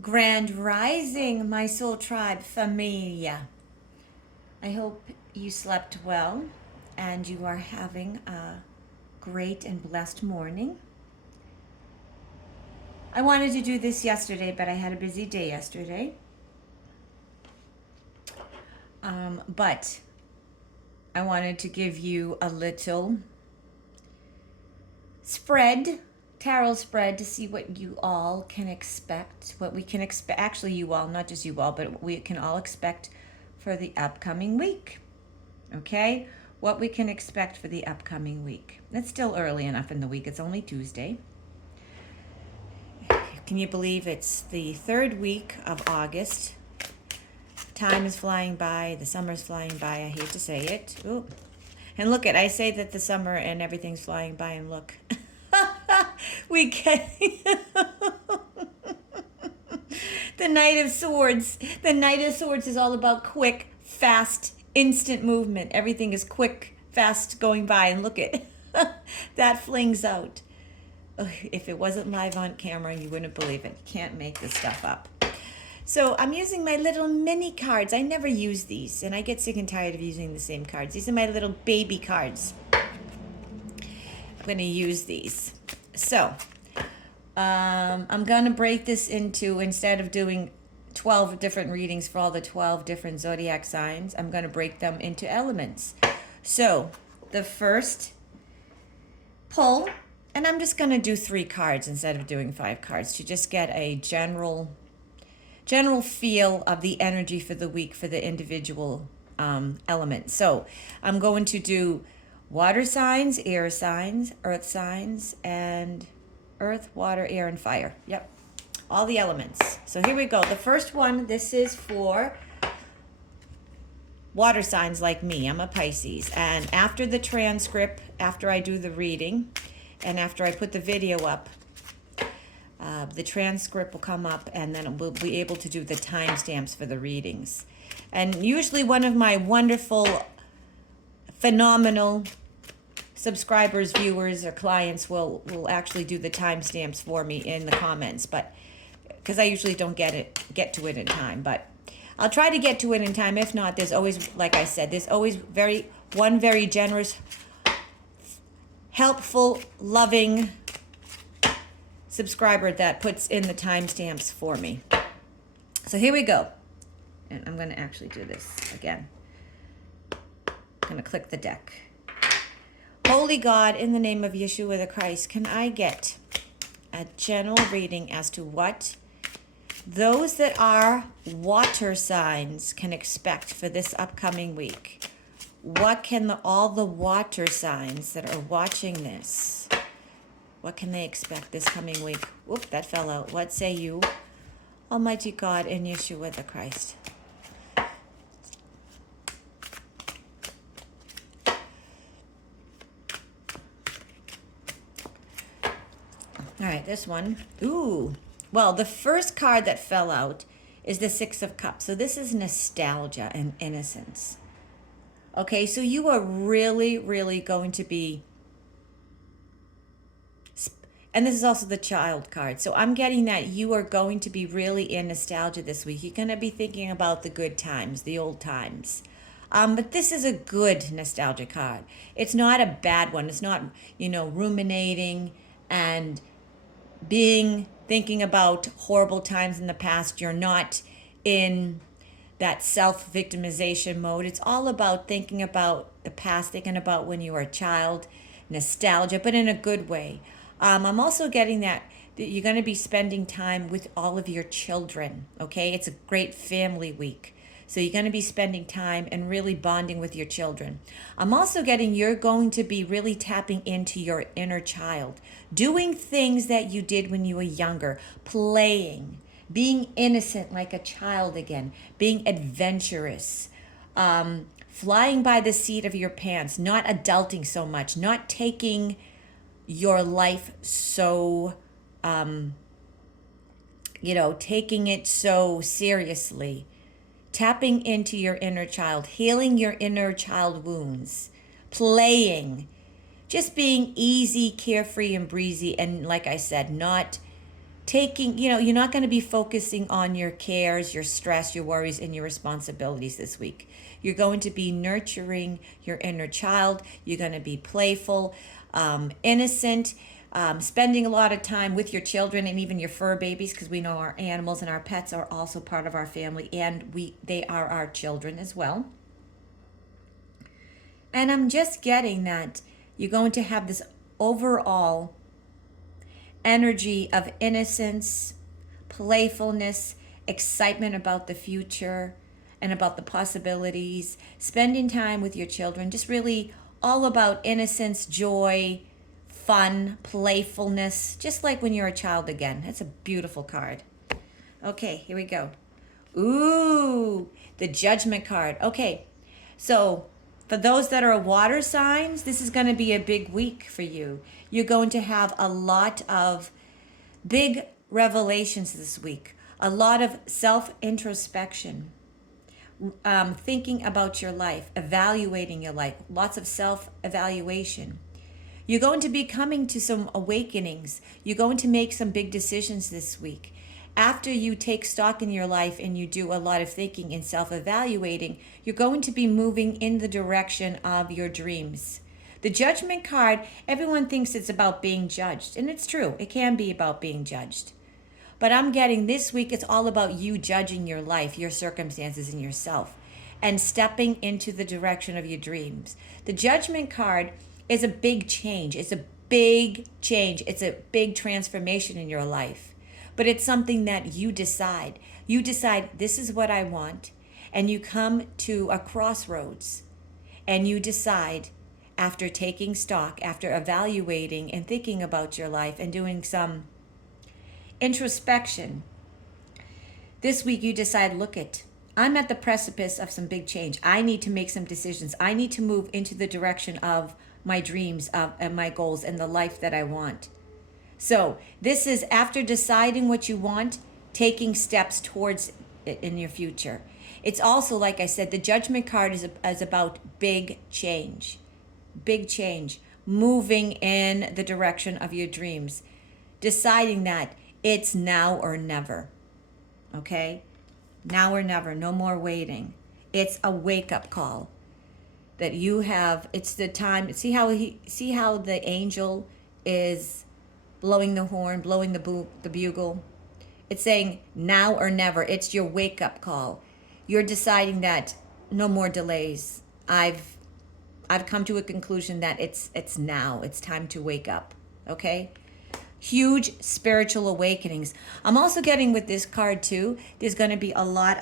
Grand Rising, my soul tribe familia. I hope you slept well and you are having a great and blessed morning. I wanted to do this yesterday, but I had a busy day yesterday. But I wanted to give you a little spread, tarot spread, to see what you all can expect, what we can expect, actually you all, not just you all, but what we can all expect for the upcoming week. Okay? What we can expect for the upcoming week. It's still early enough in the week. It's only Tuesday. Can you believe it's the third week of August? Time is flying by. The summer's flying by. I hate to say it. Ooh. And look at, I say that the summer and everything's flying by, and look. we get the Knight of Swords. The Knight of Swords is all about quick, fast, instant movement. Everything is quick, fast going by, and look at that flings out. If it wasn't live on camera, you wouldn't believe it. You can't make this stuff up. So I'm using my little mini cards. I never use these, and I get sick and tired of using the same cards. These are my little baby cards. I'm going to use these. So I'm going to break this into, instead of doing 12 different readings for all the 12 different zodiac signs, I'm going to break them into elements. So the first pull, and I'm just going to do 3 cards instead of doing 5 cards to just get a general feel of the energy for the week for the individual elements. So I'm going to do water signs, air signs, earth signs, and earth, water, air, and fire. Yep, all the elements. So here we go. The first one, this is for water signs like me. I'm a Pisces. And after the transcript, after I do the reading, and after I put the video up, the transcript will come up, and then we'll be able to do the timestamps for the readings. And usually one of my wonderful, phenomenal subscribers, viewers, or clients will actually do the timestamps for me in the comments, but because I usually don't get to it in time, but I'll try to get to it in time. If not, there's always, like I said, there's always one very generous, helpful, loving subscriber that puts in the timestamps for me. So here we go. And I'm going to actually do this again. I'm going to click the deck. Holy God, in the name of Yeshua the Christ, can I get a general reading as to what those that are water signs can expect for this upcoming week? What can all the water signs that are watching this, what can they expect this coming week? Whoop, that fell out. What say you, Almighty God, in Yeshua the Christ? All right, this one. Ooh. Well, the first card that fell out is the Six of Cups. So this is nostalgia and innocence. Okay, so you are really, really going to be, and this is also the child card. So I'm getting that you are going to be really in nostalgia this week. You're going to be thinking about the good times, the old times. But this is a good nostalgia card. It's not a bad one. It's not, ruminating and thinking about horrible times in the past. You're not in that self-victimization mode. It's all about thinking about the past, thinking about when you were a child, nostalgia, but in a good way. I'm also getting that you're going to be spending time with all of your children, okay? It's a great family week. So you're going to be spending time and really bonding with your children. I'm also getting you're going to be really tapping into your inner child, doing things that you did when you were younger, playing, being innocent like a child again, being adventurous, flying by the seat of your pants, not adulting so much, not taking your life so, taking it so seriously, tapping into your inner child, healing your inner child wounds, playing, just being easy, carefree, and breezy. And like I said, not taking, you're not going to be focusing on your cares, your stress, your worries, and your responsibilities this week. You're going to be nurturing your inner child. You're going to be playful, innocent, spending a lot of time with your children and even your fur babies, because we know our animals and our pets are also part of our family, and they are our children as well. And I'm just getting that you're going to have this overall energy of innocence, playfulness, excitement about the future and about the possibilities, spending time with your children, just really all about innocence, joy, fun, playfulness, just like when you're a child again. That's a beautiful card. Okay, here we go. Ooh, the Judgment card. Okay, so for those that are water signs, this is going to be a big week for you. You're going to have a lot of big revelations this week, a lot of self-introspection, thinking about your life, evaluating your life, lots of self-evaluation. You're going to be coming to some awakenings. You're going to make some big decisions this week. After you take stock in your life and you do a lot of thinking and self-evaluating, you're going to be moving in the direction of your dreams. The Judgment card, everyone thinks it's about being judged, and it's true. It can be about being judged. But I'm getting this week, it's all about you judging your life, your circumstances, and yourself, and stepping into the direction of your dreams. The Judgment card is a big change. It's a big change. It's a big transformation in your life. But it's something that you decide. You decide, this is what I want. And you come to a crossroads. And you decide, after taking stock, after evaluating and thinking about your life and doing some introspection, this week you decide, I'm at the precipice of some big change. I need to make some decisions. I need to move into the direction of my dreams and my goals and the life that I want. So this is after deciding what you want, taking steps towards it in your future. It's also, like I said, the Judgment card is about big change, moving in the direction of your dreams, deciding that it's now or never. Okay? Now or never, no more waiting. It's a wake-up call that you have. It's the time. See how the angel is blowing the horn, blowing the bugle. It's saying now or never. It's your wake-up call. You're deciding that no more delays. I've come to a conclusion that it's now. It's time to wake up. Okay? Huge spiritual awakenings. I'm also getting with this card too, there's going to be a lot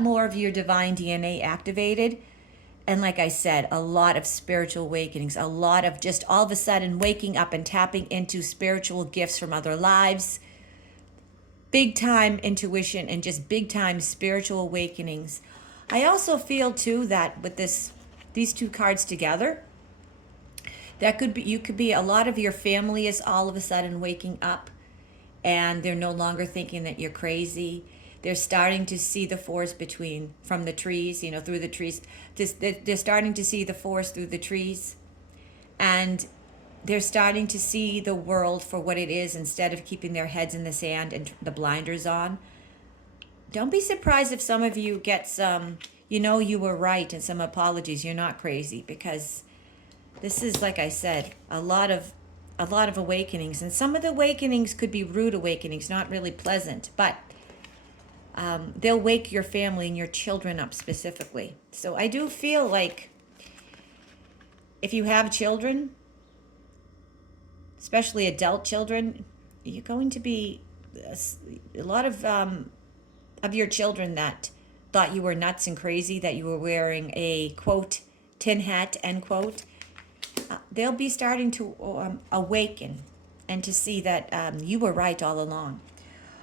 more of your divine DNA activated. And like I said, a lot of spiritual awakenings, a lot of just all of a sudden waking up and tapping into spiritual gifts from other lives, big time intuition and just big time spiritual awakenings. I also feel too that with these two cards together, that you could be a lot of your family is all of a sudden waking up and they're no longer thinking that you're crazy. They're starting to see the forest from the trees, through the trees. They're starting to see the forest through the trees. And they're starting to see the world for what it is instead of keeping their heads in the sand and the blinders on. Don't be surprised if some of you get some, you were right and some apologies. You're not crazy, because this is, like I said, a lot of awakenings. And some of the awakenings could be rude awakenings, not really pleasant. But they'll wake your family and your children up specifically. So I do feel like if you have children, especially adult children, you're going to be a lot of your children that thought you were nuts and crazy, that you were wearing a, quote, tin hat, end quote. They'll be starting to awaken and to see that you were right all along.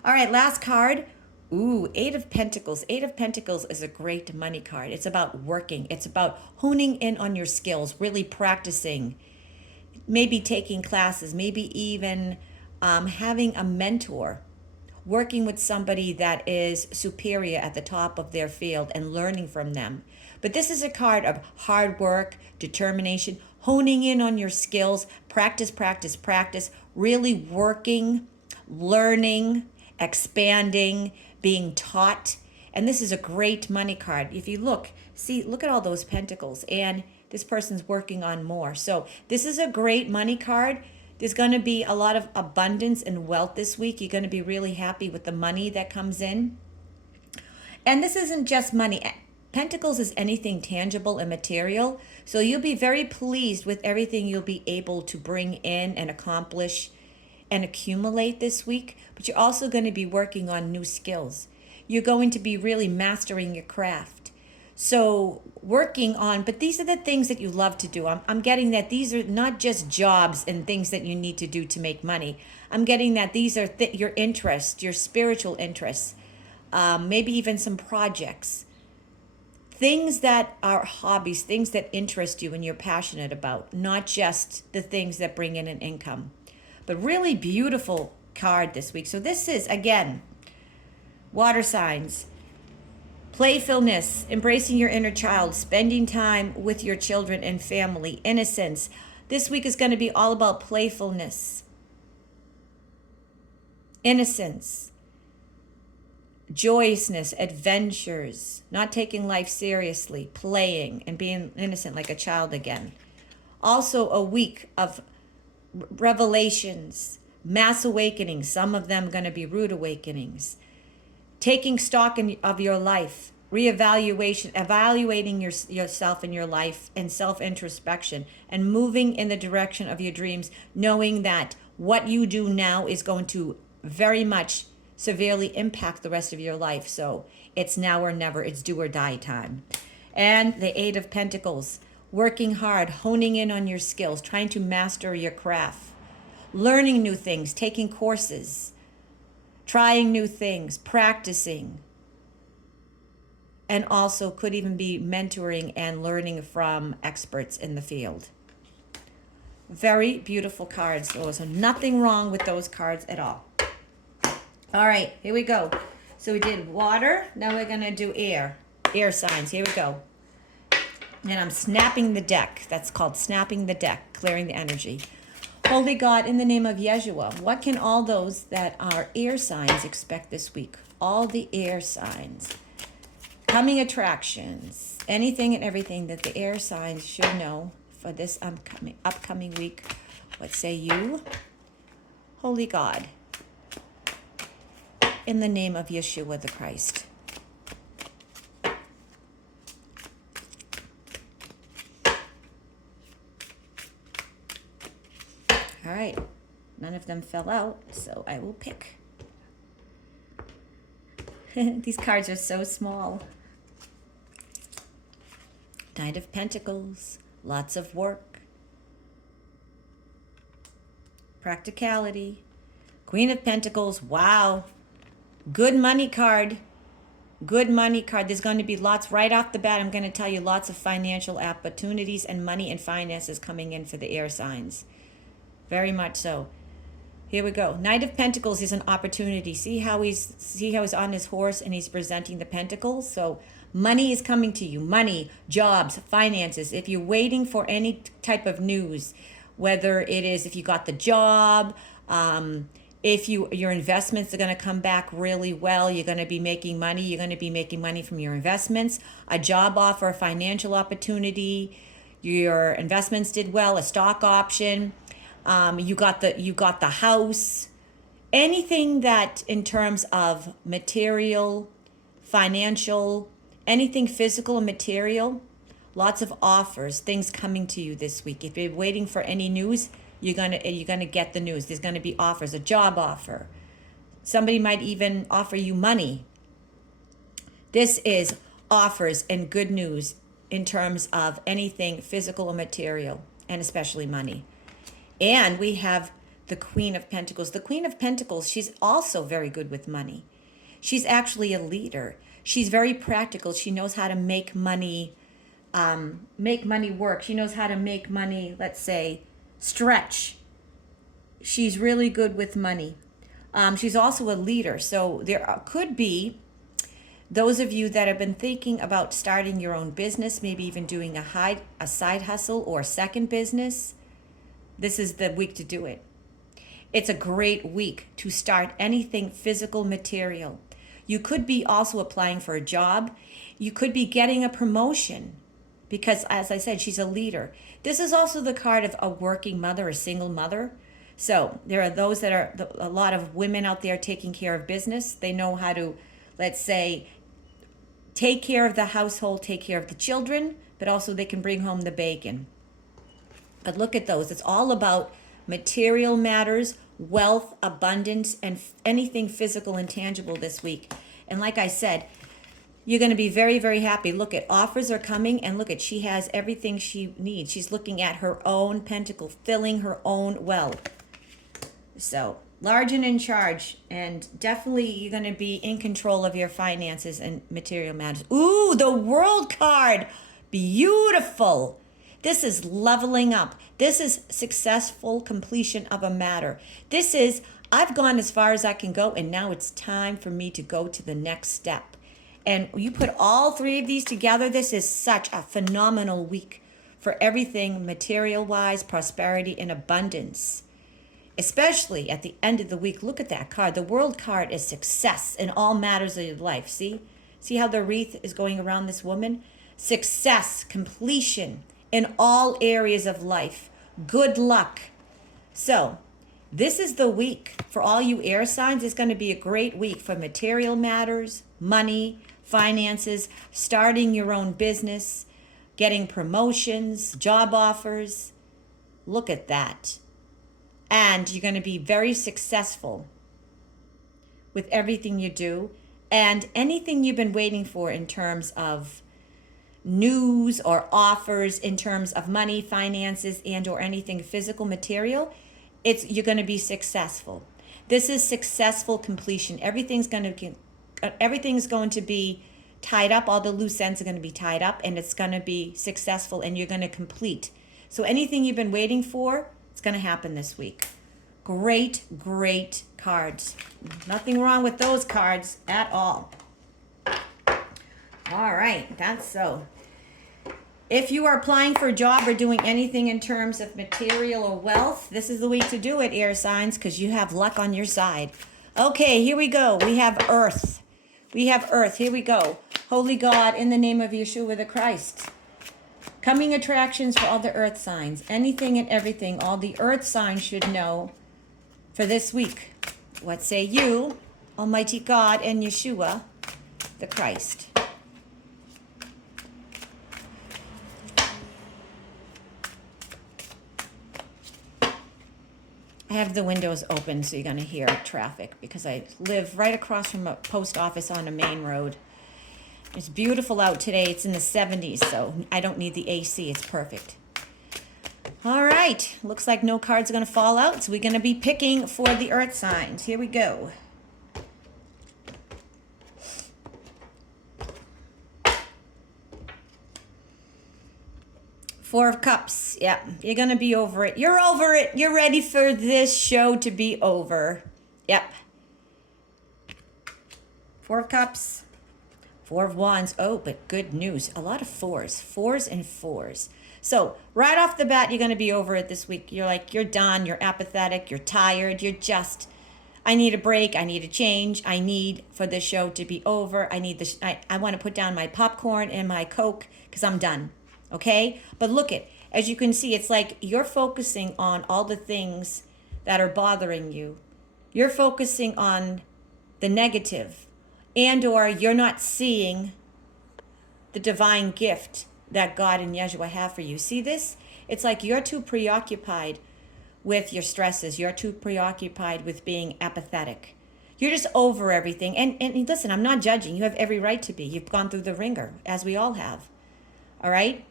All right, last card. Ooh, Eight of Pentacles. Eight of Pentacles is a great money card. It's about working. It's about honing in on your skills, really practicing, maybe taking classes, maybe even having a mentor, working with somebody that is superior at the top of their field and learning from them. But this is a card of hard work, determination, honing in on your skills, practice, really working, learning, expanding, being taught. And this is a great money card. If you look at all those pentacles, and this person's working on more. So this is a great money card. There's going to be a lot of abundance and wealth this week. You're going to be really happy with the money that comes in. And this isn't just money. Pentacles is anything tangible and material. So you'll be very pleased with everything you'll be able to bring in and accomplish and accumulate this week. But you're also going to be working on new skills. You're going to be really mastering your craft. So working on, but these are the things that you love to do. I'm getting that these are not just jobs and things that you need to do to make money. I'm getting that these are your interests, your spiritual interests, maybe even some projects. Things that are hobbies, things that interest you and you're passionate about, not just the things that bring in an income. But really beautiful card this week. So this is, again, water signs. Playfulness, embracing your inner child, spending time with your children and family, innocence. This week is going to be all about playfulness, innocence, joyousness, adventures, not taking life seriously, playing and being innocent like a child again. Also a week of revelations, mass awakenings, some of them going to be rude awakenings. Taking stock of your life, reevaluation, evaluating yourself and your life, and self-introspection, and moving in the direction of your dreams, knowing that what you do now is going to very much severely impact the rest of your life. So it's now or never, it's do or die time. And the Eight of Pentacles, working hard, honing in on your skills, trying to master your craft, learning new things, taking courses, trying new things, practicing, and also could even be mentoring and learning from experts in the field. Very beautiful cards. There was nothing wrong with those cards at all. All right, here we go. So we did water. Now we're going to do air signs. Here we go. And I'm snapping the deck. That's called snapping the deck, clearing the energy. Holy God, in the name of Yeshua, what can all those that are air signs expect this week? All the air signs, coming attractions, anything and everything that the air signs should know for this upcoming week. What say you? Holy God, in the name of Yeshua the Christ. All right, none of them fell out, so I will pick. These cards are so small. Knight of Pentacles, lots of work. Practicality. Queen of Pentacles, wow. Good money card. Good money card. There's going to be lots right off the bat. I'm going to tell you lots of financial opportunities and money and finances coming in for the air signs. Very much so. Here we go. Knight of Pentacles is an opportunity. See how he's on his horse and he's presenting the pentacles? So money is coming to you. Money, jobs, finances. If you're waiting for any type of news, whether it is if you got the job, if your investments are going to come back really well, you're going to be making money. You're going to be making money from your investments. A job offer, a financial opportunity. Your investments did well. A stock option. You got the house. Anything that in terms of material, financial, anything physical and material, lots of offers, things coming to you this week. If you're waiting for any news, you're gonna get the news. There's gonna be offers, a job offer. Somebody might even offer you money. This is offers and good news in terms of anything physical or material, and especially money. And we have the Queen of Pentacles. The Queen of Pentacles, she's also very good with money. She's actually a leader. She's very practical. She knows how to make money work. She knows how to make money, let's say, stretch. She's really good with money. She's also a leader. So there could be those of you that have been thinking about starting your own business, maybe even doing a side hustle or a second business. This is the week to do it. It's a great week to start anything physical, material. You could be also applying for a job. You could be getting a promotion because, as I said, she's a leader. This is also the card of a working mother, a single mother. So there are those that are a lot of women out there taking care of business. They know how to, let's say, take care of the household, take care of the children, but also they can bring home the bacon. But look at those. It's all about material matters, wealth, abundance, and anything physical and tangible this week. And like I said, you're going to be very, very happy. Look at offers are coming, and look at she has everything she needs. She's looking at her own pentacle, filling her own well. So large and in charge, and definitely you're going to be in control of your finances and material matters. Ooh, the World card. Beautiful. This is leveling up. This is successful completion of a matter. This is, I've gone as far as I can go, and now it's time for me to go to the next step. And you put all three of these together, this is such a phenomenal week for everything material-wise, prosperity, and abundance. Especially at the end of the week, look at that card. The World card is success in all matters of your life. See how the wreath is going around this woman? Success, completion in all areas of life. Good luck. So this is the week for all you air signs. It's going to be a great week for material matters, money, finances, starting your own business, getting promotions, job offers. Look at that. And you're going to be very successful with everything you do, and anything you've been waiting for in terms of news or offers, in terms of money, finances, and or anything physical, material, you're going to be successful. This is successful completion. Everything's going to be tied up. All the loose ends are going to be tied up, and it's going to be successful, and you're going to complete. So anything you've been waiting for, it's going to happen this week. Great, great cards. Nothing wrong with those cards at all. All right, that's so. If you are applying for a job or doing anything in terms of material or wealth, this is the week to do it, air signs, because you have luck on your side. Okay, here we go. We have Earth. We have Earth. Here we go. Holy God, in the name of Yeshua the Christ. Coming attractions for all the earth signs. Anything and everything all the earth signs should know for this week. What say you, Almighty God and Yeshua the Christ? I have the windows open so you're going to hear traffic because I live right across from a post office on a main road. It's beautiful out today. It's in the 70s, so I don't need the AC. It's perfect. All right. Looks like no cards are going to fall out, so we're going to be picking for the earth signs. Here we go. Four of Cups. Yeah, you're going to be over it. You're over it. You're ready for this show to be over. Yep. Four of Cups. Four of Wands. Oh, but good news. A lot of fours. Fours and fours. So right off the bat, you're going to be over it this week. You're like, you're done. You're apathetic. You're tired. You're just, I need a break. I need a change. I need for this show to be over. I need this. I want to put down my popcorn and my Coke because I'm done. Okay? But look it. As you can see, it's like you're focusing on all the things that are bothering you. You're focusing on the negative. And or you're not seeing the divine gift that God and Yeshua have for you. See this? It's like you're too preoccupied with your stresses. You're too preoccupied with being apathetic. You're just over everything. And listen, I'm not judging. You have every right to be. You've gone through the ringer, as we all have. All right?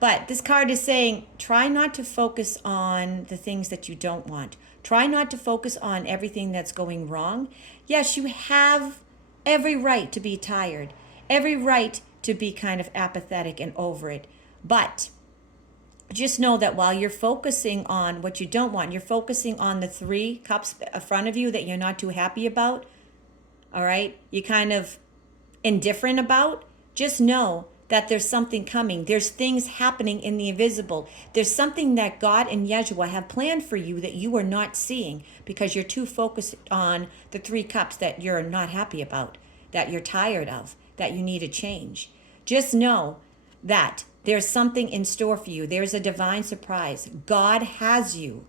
But this card is saying, try not to focus on the things that you don't want. Try not to focus on everything that's going wrong. Yes, you have every right to be tired, every right to be kind of apathetic and over it. But just know that while you're focusing on what you don't want, you're focusing on the 3 cups in front of you that you're not too happy about, all right? You're kind of indifferent about. Just know that there's something coming. There's things happening in the invisible. There's something that God and Yeshua have planned for you that you are not seeing because you're too focused on the 3 cups that you're not happy about, that you're tired of, that you need a change. Just know that there's something in store for you. There's a divine surprise. God has you.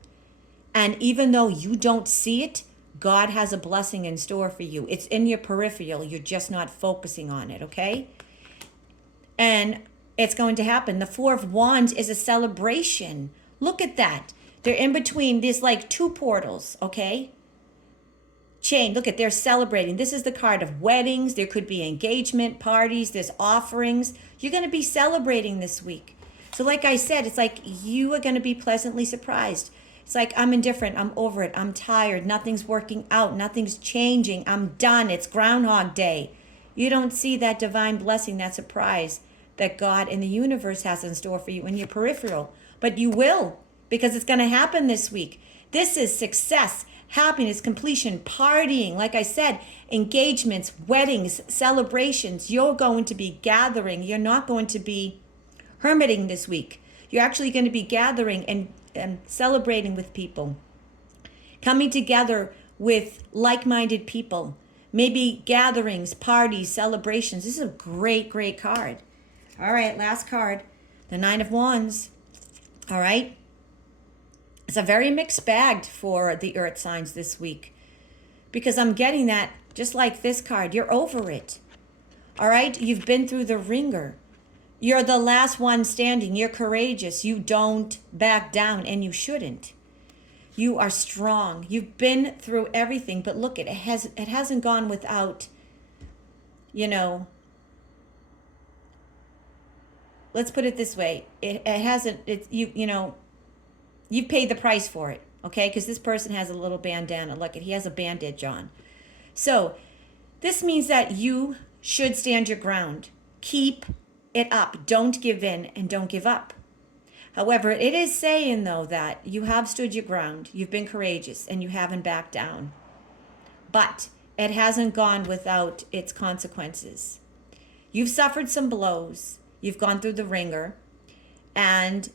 And even though you don't see it, God has a blessing in store for you. It's in your peripheral. You're just not focusing on it, okay? And it's going to happen. The 4 of Wands is a celebration. Look at that. They're in between these like 2 portals, okay? Chain, look at, they're celebrating. This is the card of weddings. There could be engagement parties. There's offerings. You're going to be celebrating this week. So like I said, it's like you are going to be pleasantly surprised. It's like, I'm indifferent. I'm over it. I'm tired. Nothing's working out. Nothing's changing. I'm done. It's Groundhog Day. You don't see that divine blessing, that surprise that God and the universe has in store for you in your peripheral. But you will, because it's going to happen this week. This is success, happiness, completion, partying. Like I said, engagements, weddings, celebrations. You're going to be gathering. You're not going to be hermiting this week. You're actually going to be gathering and celebrating with people, coming together with like-minded people, maybe gatherings, parties, celebrations. This is a great, great card. All right, last card, the 9 of Wands. All right. It's a very mixed bag for the earth signs this week because I'm getting that just like this card. You're over it. All right. You've been through the ringer. You're the last one standing. You're courageous. You don't back down, and you shouldn't. You are strong. You've been through everything, but look, it hasn't gone without, let's put it this way. You've paid the price for it, okay? Because this person has a little bandana. Look, he has a bandage on. So this means that you should stand your ground. Keep it up. Don't give in and don't give up. However, it is saying, though, that you have stood your ground. You've been courageous and you haven't backed down. But it hasn't gone without its consequences. You've suffered some blows. You've gone through the ringer. And,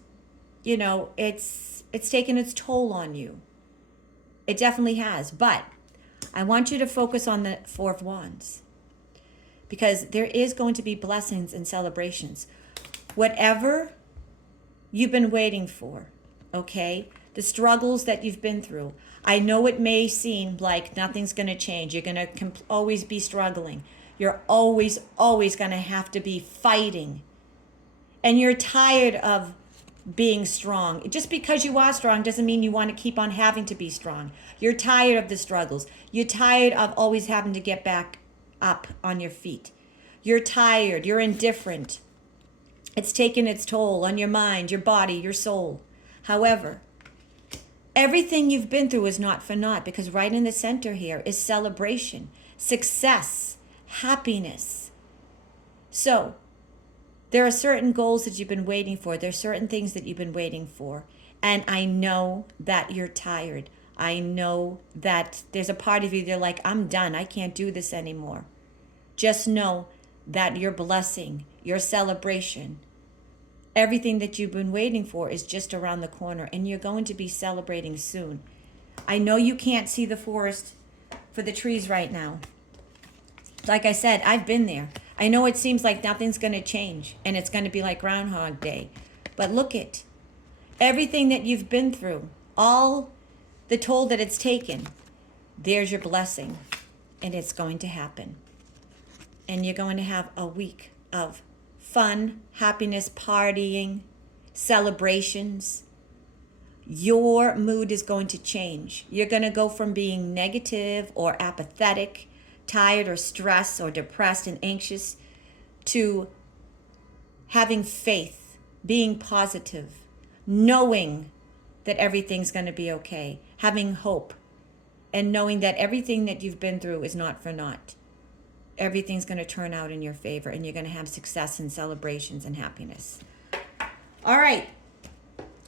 it's taken its toll on you. It definitely has. But I want you to focus on the 4 of Wands, because there is going to be blessings and celebrations. Whatever you've been waiting for, okay? The struggles that you've been through. I know it may seem like nothing's going to change. You're going to always be struggling. You're always going to have to be fighting. And you're tired of being strong. Just because you are strong doesn't mean you want to keep on having to be strong. You're tired of the struggles. You're tired of always having to get back up on your feet. You're tired. You're indifferent. It's taken its toll on your mind, your body, your soul. However, everything you've been through is not for naught, because right in the center here is celebration, success, happiness. So there are certain goals that you've been waiting for. There are certain things that you've been waiting for. And I know that you're tired. I know that there's a part of you that's like, I'm done. I can't do this anymore. Just know that your blessing, your celebration, everything that you've been waiting for is just around the corner, and you're going to be celebrating soon. I know you can't see the forest for the trees right now. Like I said, I've been there. I know it seems like nothing's going to change and it's going to be like Groundhog Day. But look at everything that you've been through, all the toll that it's taken. There's your blessing, and it's going to happen. And you're going to have a week of fun, happiness, partying, celebrations. Your mood is going to change. You're going to go from being negative or apathetic, tired or stressed or depressed and anxious, to having faith, being positive, knowing that everything's going to be okay, having hope, and knowing that everything that you've been through is not for naught. Everything's going to turn out in your favor, and you're going to have success and celebrations and happiness. All right.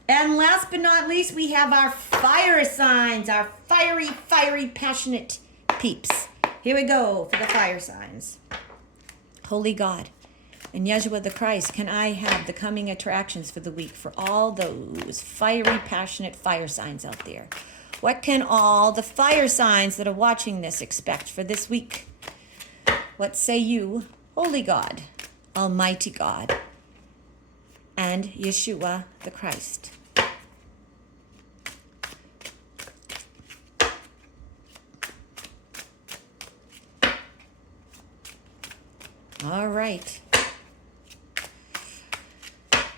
And last but not least, we have our fire signs, our fiery, passionate peeps. Here we go for the fire signs. Holy God, And Yeshua the Christ, can I have the coming attractions for the week for all those fiery, passionate fire signs out there? What can all the fire signs that are watching this expect for this week? What say you, Holy God, Almighty God, and Yeshua the Christ? All right.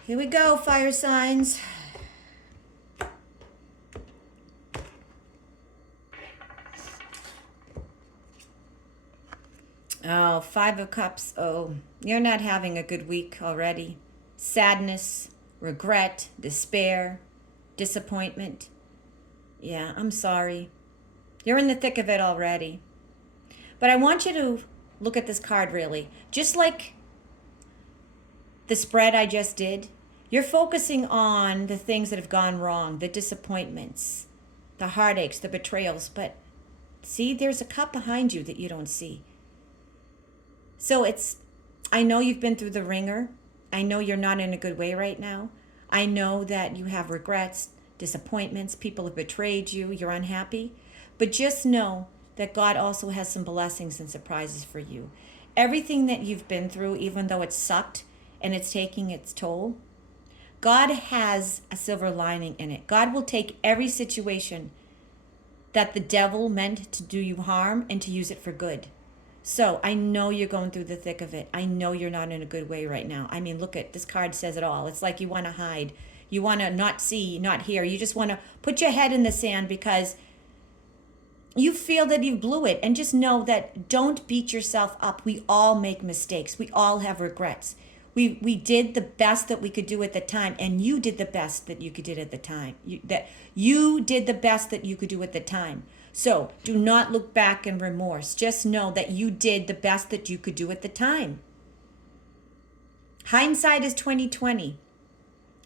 Here we go, fire signs. Oh, Five of Cups. Oh, you're not having a good week already. Sadness, regret, despair, disappointment. Yeah, I'm sorry. You're in the thick of it already. But I want you to look at this card really. Just like the spread I just did, you're focusing on the things that have gone wrong, the disappointments, the heartaches, the betrayals. But see, there's a cup behind you that you don't see. So I know you've been through the ringer. I know you're not in a good way right now. I know that you have regrets, disappointments, people have betrayed you, you're unhappy. But just know that God also has some blessings and surprises for you. Everything that you've been through, even though it sucked and it's taking its toll, God has a silver lining in it. God will take every situation that the devil meant to do you harm and to use it for good. So I know you're going through the thick of it. I know you're not in a good way right now. I mean, look at this card says it all. It's like you want to hide. You want to not see, not hear. You just want to put your head in the sand because you feel that you blew it. And just know that don't beat yourself up. We all make mistakes. We all have regrets. We did the best that we could do at the time, and you did the best that you could do at the time. You did the best that you could do at the time. So do not look back in remorse. Just know that you did the best that you could do at the time. Hindsight is 2020.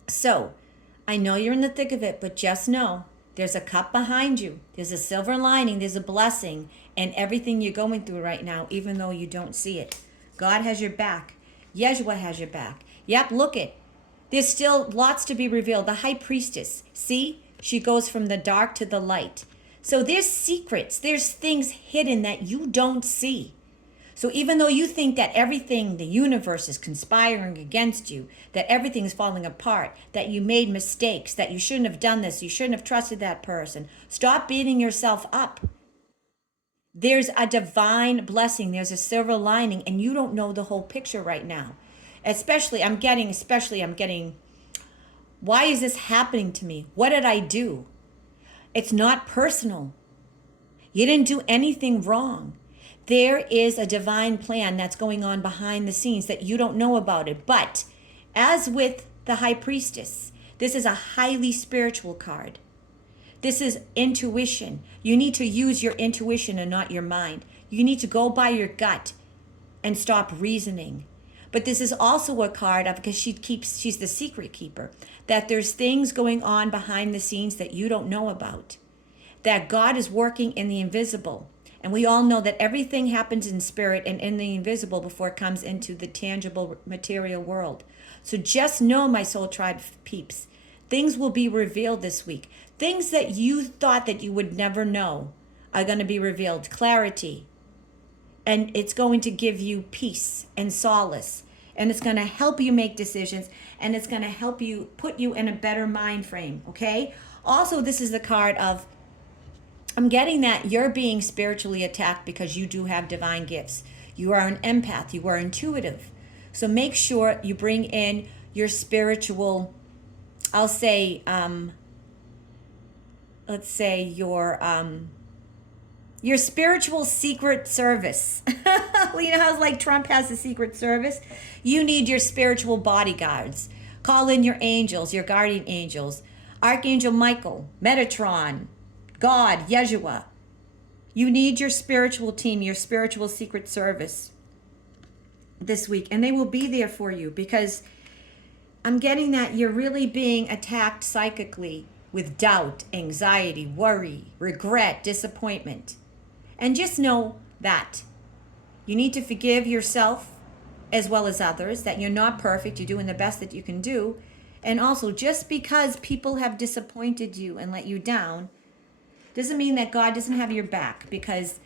So I know you're in the thick of it, but just know there's a cup behind you. There's a silver lining. There's a blessing in everything you're going through right now, even though you don't see it. God has your back. Yeshua has your back. Yep, look it. There's still lots to be revealed. The high priestess, see? She goes from the dark to the light. So there's secrets. There's things hidden that you don't see. So even though you think that everything, the universe is conspiring against you, that everything's falling apart, that you made mistakes, that you shouldn't have done this, you shouldn't have trusted that person, stop beating yourself up. There's a divine blessing. There's a silver lining, and you don't know the whole picture right now. Especially, I'm getting, why is this happening to me? What did I do? It's not personal. You didn't do anything wrong. There is a divine plan that's going on behind the scenes that you don't know about it. But as with the high priestess, this is a highly spiritual card. This is intuition. You need to use your intuition and not your mind. You need to go by your gut and stop reasoning. But this is also a card of, because she's the secret keeper, that there's things going on behind the scenes that you don't know about. That God is working in the invisible. And we all know that everything happens in spirit and in the invisible before it comes into the tangible material world. So just know, my soul tribe peeps, things will be revealed this week. Things that you thought that you would never know are going to be revealed. Clarity. And it's going to give you peace and solace. And it's going to help you make decisions. And it's going to help you put you in a better mind frame. Okay? Also, this is the card of, I'm getting that you're being spiritually attacked because you do have divine gifts. You are an empath. You are intuitive. So make sure you bring in your spiritual, I'll say, let's say your spiritual secret service. You know how like Trump has the secret service? You need your spiritual bodyguards. Call in your angels, your guardian angels, Archangel Michael, Metatron, God, Yeshua. You need your spiritual team, your spiritual secret service this week. And they will be there for you, because I'm getting that you're really being attacked psychically with doubt, anxiety, worry, regret, disappointment. And just know that you need to forgive yourself as well as others, that you're not perfect, you're doing the best that you can do. And also, just because people have disappointed you and let you down doesn't mean that God doesn't have your back, because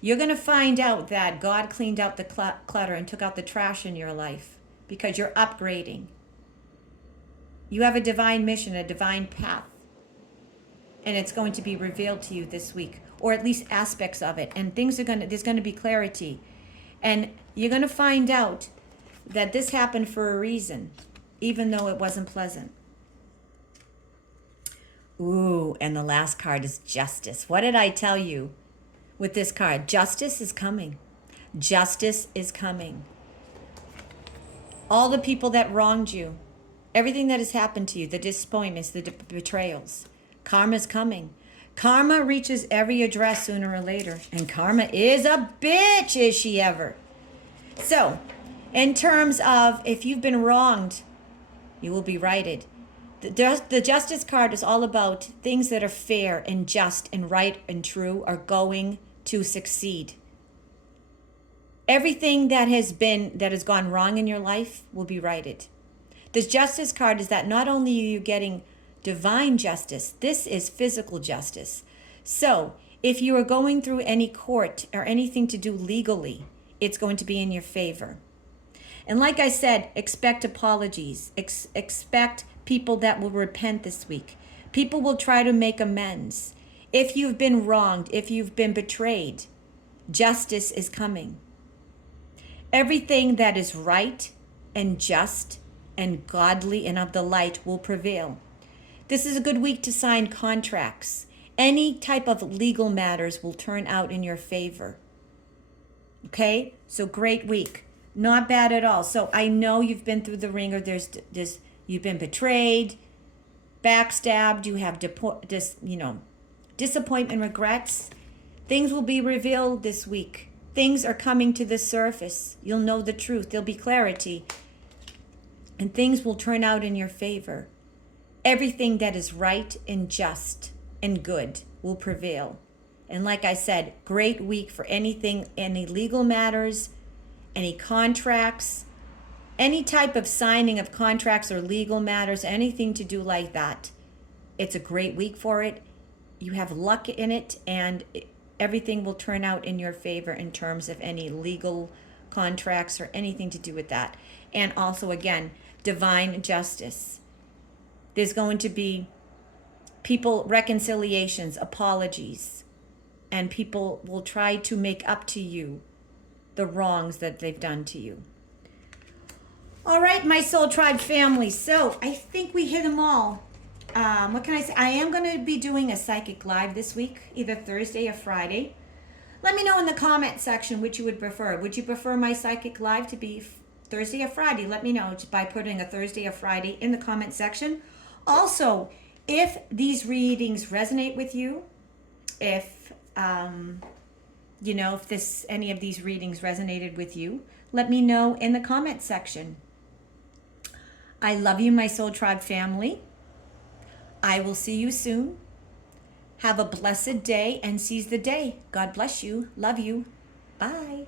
you're going to find out that God cleaned out the clutter and took out the trash in your life because you're upgrading. You have a divine mission, a divine path, and it's going to be revealed to you this week, or at least aspects of it. And there's going to be clarity. And you're going to find out that this happened for a reason, even though it wasn't pleasant. Ooh, and the last card is justice. What did I tell you with this card? Justice is coming. Justice is coming. All the people that wronged you, everything that has happened to you, the disappointments, the betrayals, karma's coming. Karma reaches every address sooner or later. And karma is a bitch, is she ever? So, in terms of if you've been wronged, you will be righted. The justice card is all about things that are fair and just and right and true are going to succeed. Everything that has gone wrong in your life will be righted. This justice card is that not only are you getting divine justice, this is physical justice. So if you are going through any court or anything to do legally, it's going to be in your favor. And like I said, expect apologies. Expect people that will repent this week. People will try to make amends. If you've been wronged, if you've been betrayed, justice is coming. Everything that is right and just and godly and of the light will prevail. This is a good week to sign contracts. Any type of legal matters will turn out in your favor. Okay? So great week. Not bad at all. So I know you've been through the ringer. You've been betrayed, backstabbed. You have disappointment, regrets. Things will be revealed this week. Things are coming to the surface. You'll know the truth. There'll be clarity. And things will turn out in your favor. Everything that is right and just and good will prevail. And like I said, great week for anything, any legal matters, any contracts, any type of signing of contracts or legal matters, anything to do like that. It's a great week for it. You have luck in it, and everything will turn out in your favor in terms of any legal contracts or anything to do with that. And also, again, divine justice. There's going to be reconciliations, apologies, and people will try to make up to you the wrongs that they've done to you. All right, my Soul Tribe family. So I think we hit them all. What can I say? I am going to be doing a psychic live this week, either Thursday or Friday. Let me know in the comment section which you would prefer. Would you prefer my psychic live to be Thursday or Friday? Let me know by putting a Thursday or Friday in the comment section. Also, if these readings resonate with you, if any of these readings resonated with you, let me know in the comment section. I love you, my Soul Tribe family. I will see you soon. Have a blessed day and seize the day. God bless you. Love you. Bye.